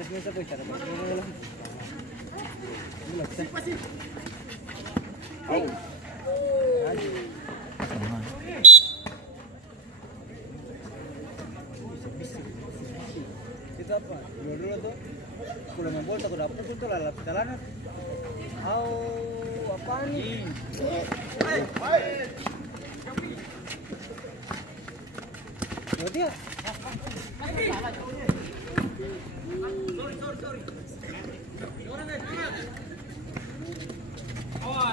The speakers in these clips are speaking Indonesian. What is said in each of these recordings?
Itu apa? Dulu tuh kuda main bola takut dapet tuh lalap jalanan. Apaan nih? Berarti ya? Sorry. Awas.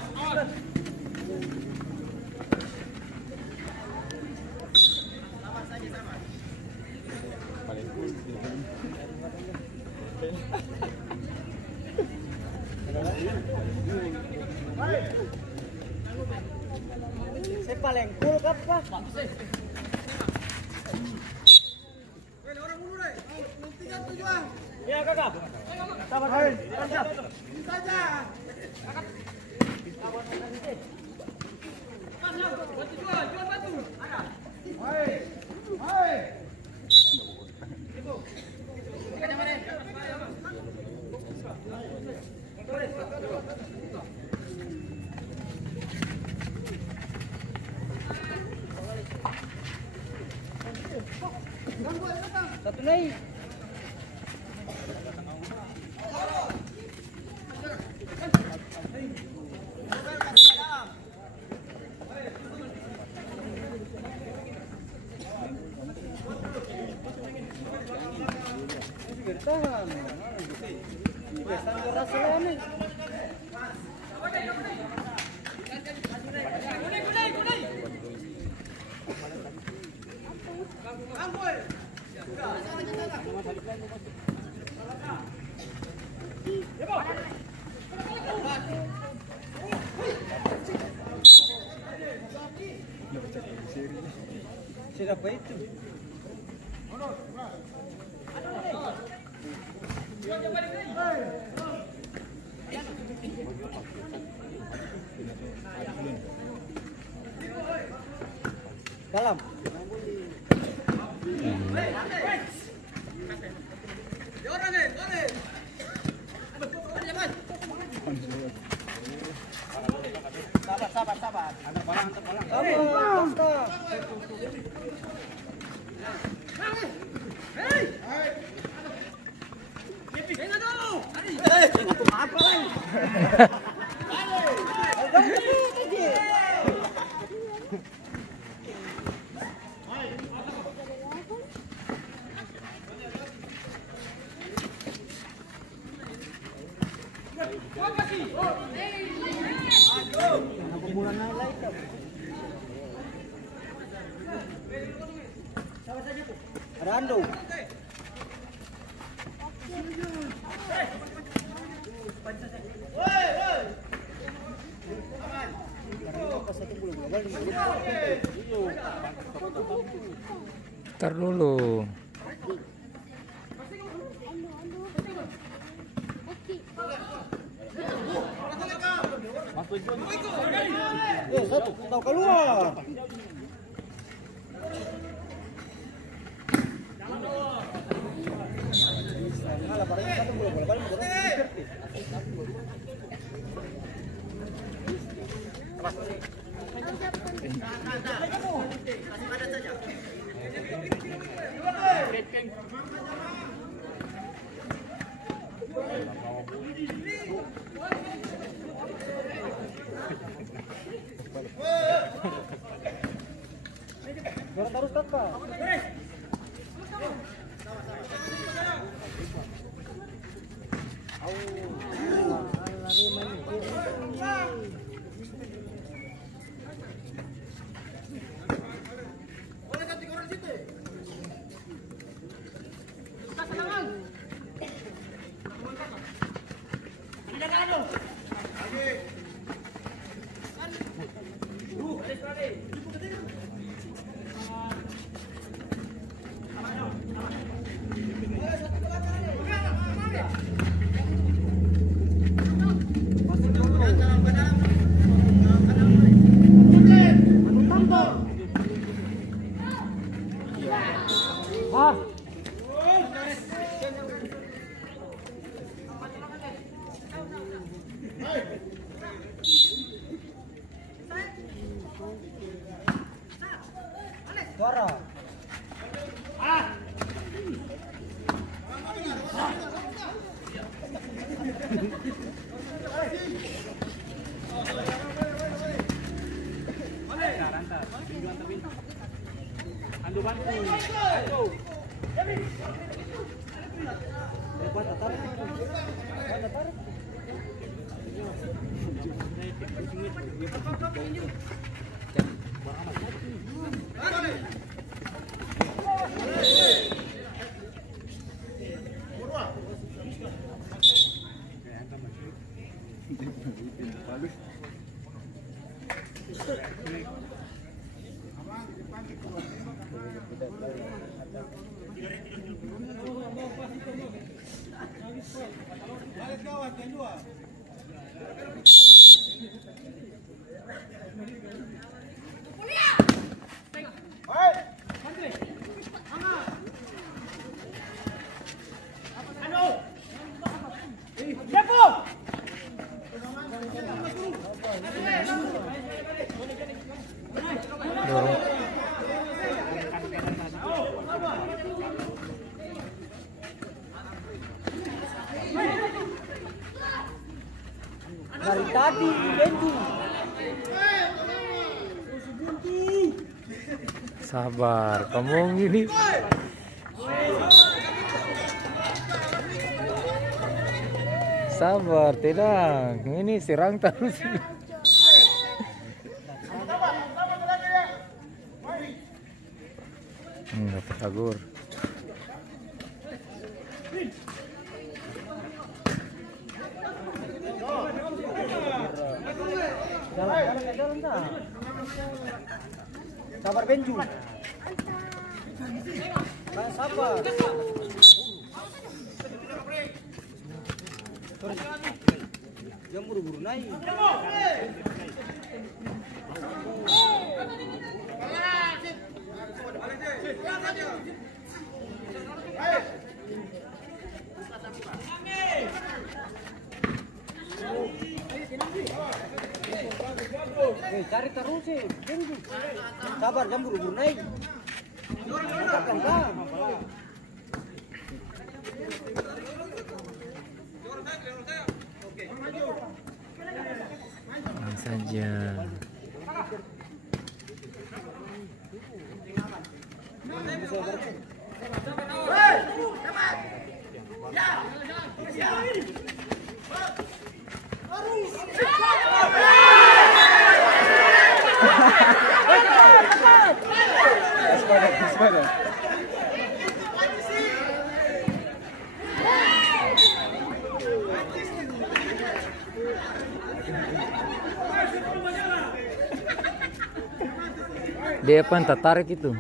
Saya paling cool apa? Orang mulu deh. 3 tujuan. Iya kakak. Sabar. Saja. Jual batu. Ada. Hai. Itu. Kita mana? Satu naik. Bertahan. Bertahan kerasa nih. Siapa itu? Dalam. Sabar. Antar bola. Rando. Ntar dulu. Satu, tahu keluar. Terus kakak. Suara. Andu bantu. Dorong. Dari tadi benci. Sabar, kamu gini. Sabar, tenang. Ini serang terus. Dapat tagur. Jalan dah. Sabar benju. Sabar. Jangan buru-buru naik. Cari terus sih, benju. Sabar, jangan buru-buru naik. Pelan-pelan. Saja. Dia apa yang tertarik itu?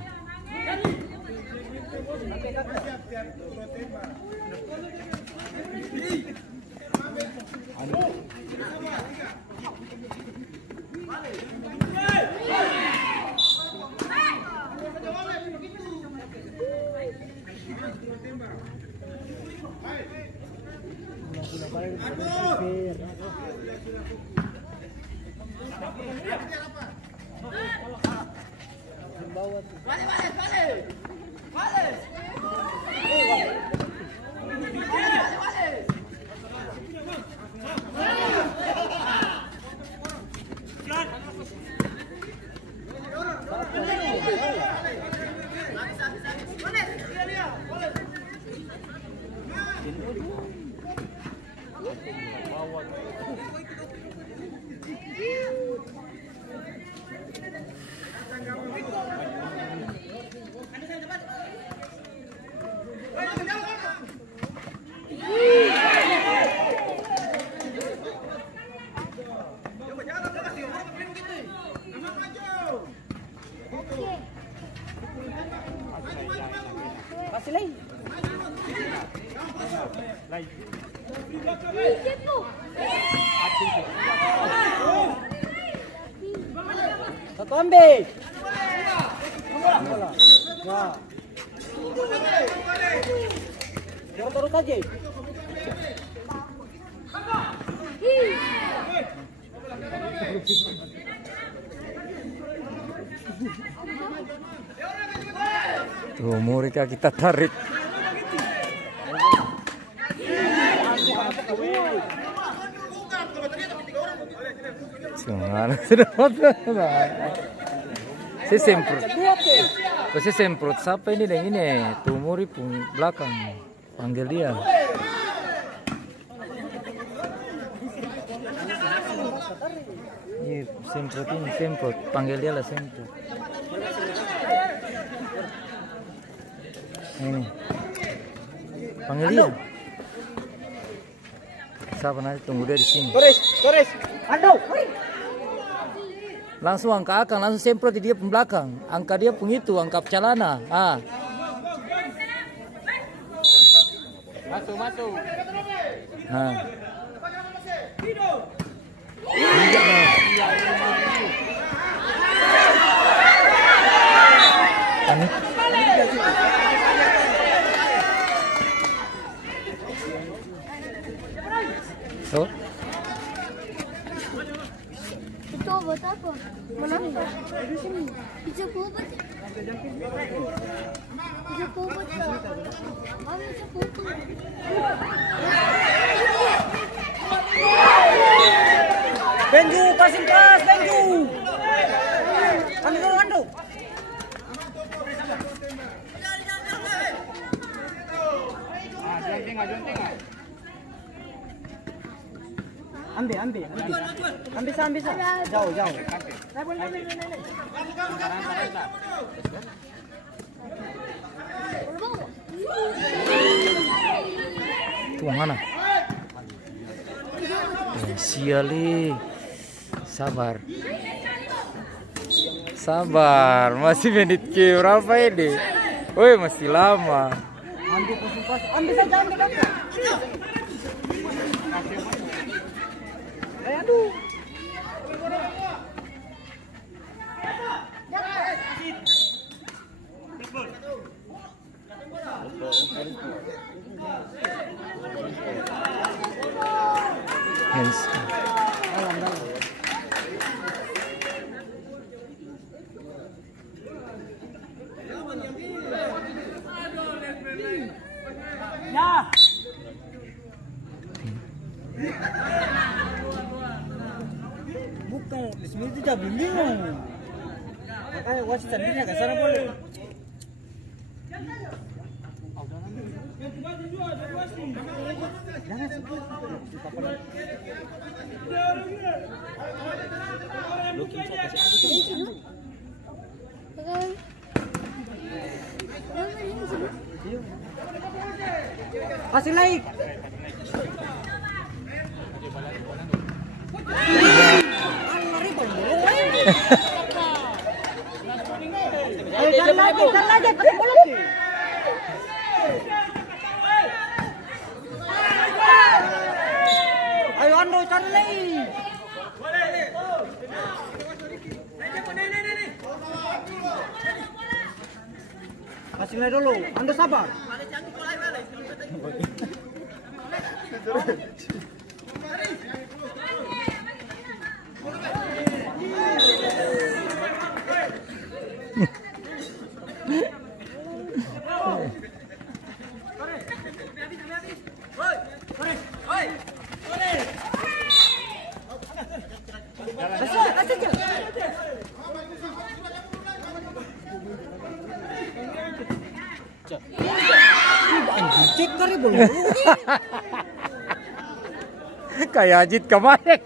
Masih lagi. Satu ambil. Nah. Turut aja. Tuh mereka kita tarik. Semana sudah saya semprot. Saya semprot siapa ini dan ini tuh Muri pun belakang panggil dia. Ini semprot panggil dia lah semprot. Ini panggil dia. Siapa nanti tunggu dia di sini. Kores, ando. Langsung angka akang, langsung semprot di dia pun belakang. Angka dia pun itu, angka celana. Ah. Masuk. Nah. Panik. So? Itu buat apa? Menapa? Di sini. Bisa buat. Bisa buat. Apa bisa buat? Benju, kasih pas, Benju. Ando. Ambil. Bisa. Jauh. Tuh mana? Siali. Sabar, masih menit ke berapa ini? Woi, masih lama. Ambil saja. Aduh. Hands. Ya. Bukan, di sini itu jadi bingung. Makanya wasit sendiri ke sana boleh. Jangan kasih naik. Jalan lagi, ayo Ando, cari lagi. Kasih naik dulu, Ando sabar. Cek kali boleh. Kayak Ajit kemarin.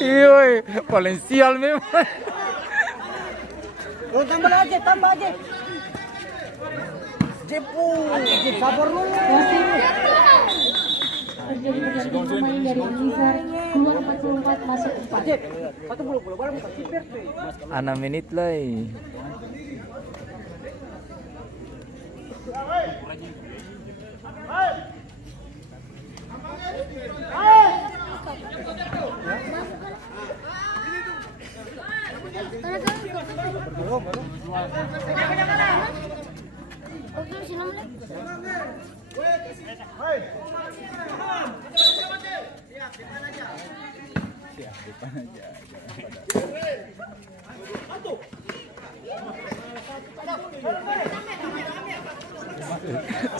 Iya, paling sial memang. Oh, tambah aja. Jepu, sabar dulu. Terjadi pergantian pemain dari Blizzard. Gol 44 masuk 4. Satu belum barang bukan kiper. 6 menit lah.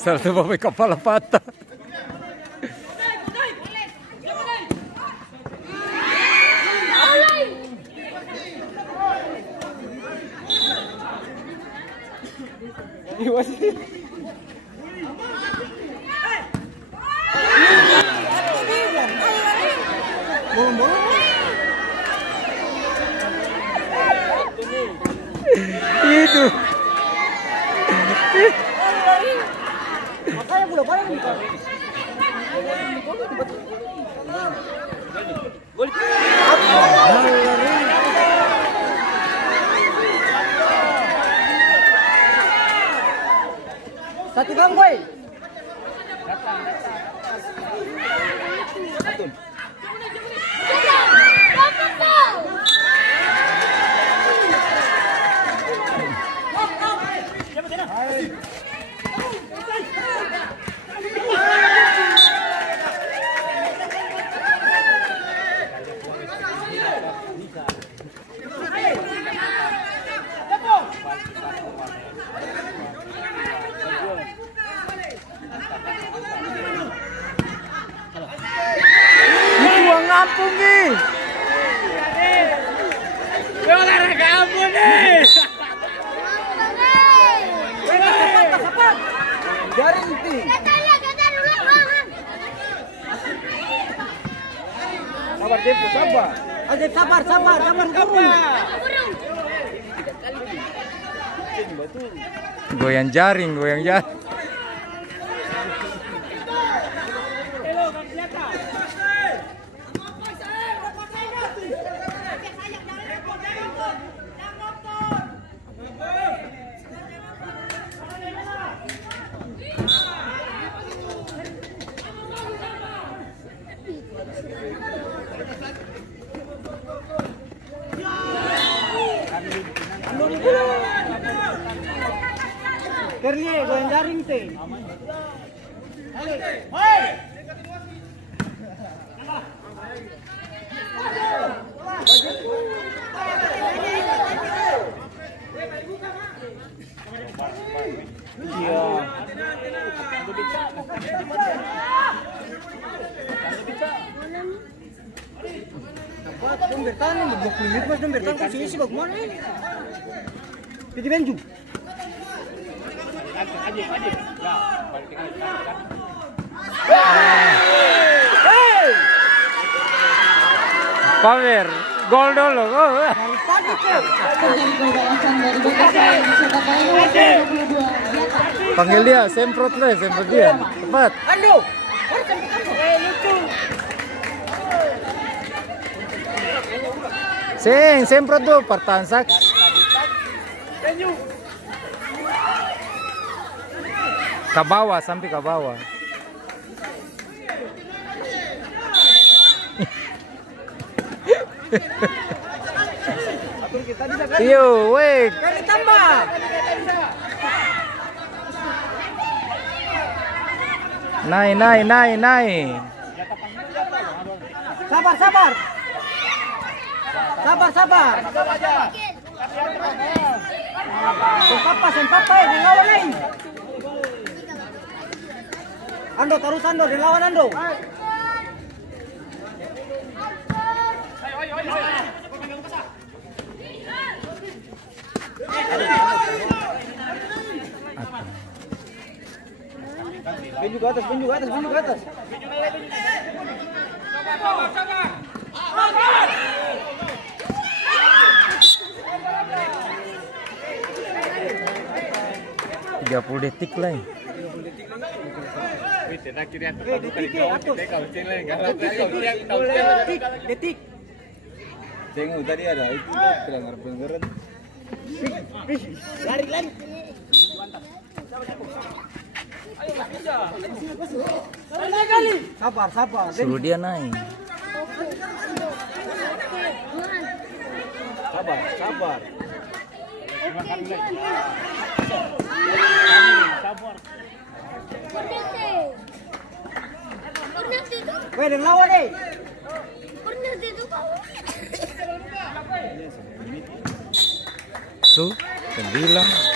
Satu bawa kepala patah. Itu. Makanya bola balik nih. Satu gang boy. Ngampung nih. Olahraga ampun nih. Jaring ting. Sabar Depo, sabar. Adep sabar guru. Goyang jaring. Kerja goyang jaring ting. Iya. Dapat bertahan nih 20 menit mas dan bertahan ke sini bagaimana ini? Jadi benju. Ajib. Ya, balik lagi. Power, gol dulu. Panggil dia, semprot dia. Cepat. Ando. Semprot tuh pertahan saks. Ke bawah, sampai ke bawah. Yo, weh. Kali tambah. Naik. Sabar. Sempapa, dilawan lain. Ando, terus Ando, dilawan Ando. Benju ke atas. Sabar. 30 detik lah. Detik. Tengok tadi ada itu pelanggaran. Lari. Sabar. Suruh dia naik. Sabar. Weh, dan lawan deh. Su, 9.